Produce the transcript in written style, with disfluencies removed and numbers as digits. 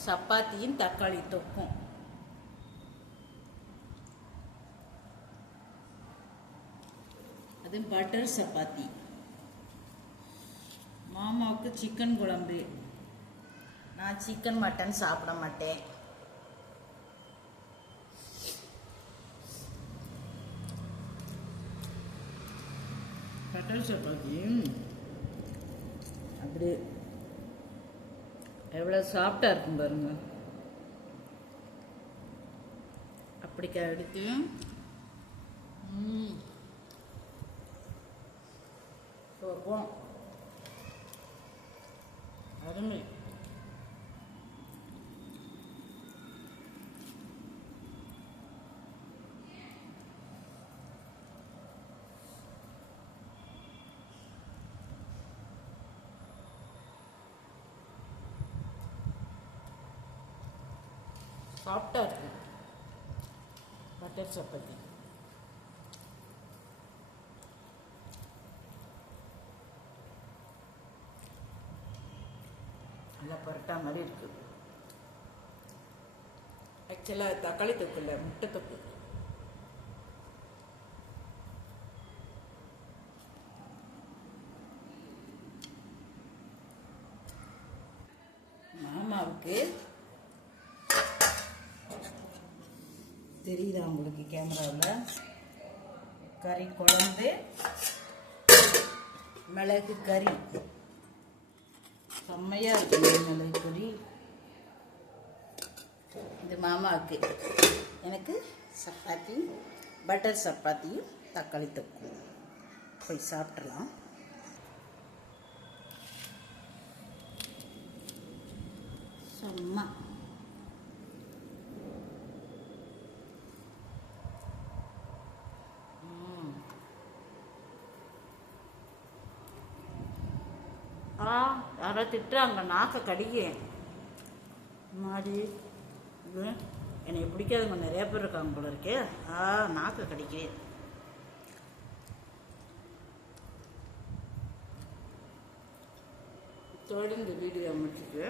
சப்பாத்தியும் தக்காளி தொக்கும். அது பட்டர் சப்பாத்தி. மாமாவுக்கு சிக்கன் குழம்பு. நான் சிக்கன் மட்டன் சாப்பிட மாட்டேன். பட்டர் சப்பாத்தி அப்படி எவ்வளோ சாஃப்டாக இருக்கும் பாருங்க. அப்படி எடுத்து போகும் அருமை. சாஃப்டாக இருக்கு பட்டர் சப்பாத்தி. நல்லா பரோட்டா மாதிரி இருக்கு. ஆக்சுவலாக தக்காளி தொக்கு இல்லை, முட்டை தொக்கு. மாமாவுக்கு தெரியுதா உங்களுக்கு கேமராவில்? கறி குழம்பு, மிளகு கறி செம்மையாக இருக்குது. மிளகு கறி இது மாமாவுக்கு. எனக்கு சப்பாத்தி, பட்டர் சப்பாத்தியும் தக்காளி தொக்கும். போய் சாப்பிட்றலாம். செம்ம யாரோ திட்டுறாங்க, நாக்கை கடிக்க மாதிரி. இது என்னை பிடிக்காதவங்க நிறையா பேர் இருக்காங்க போல இருக்கே. நாக்கை கடிக்க. தொடர்ந்து வீடியோ முடிச்சுட்டு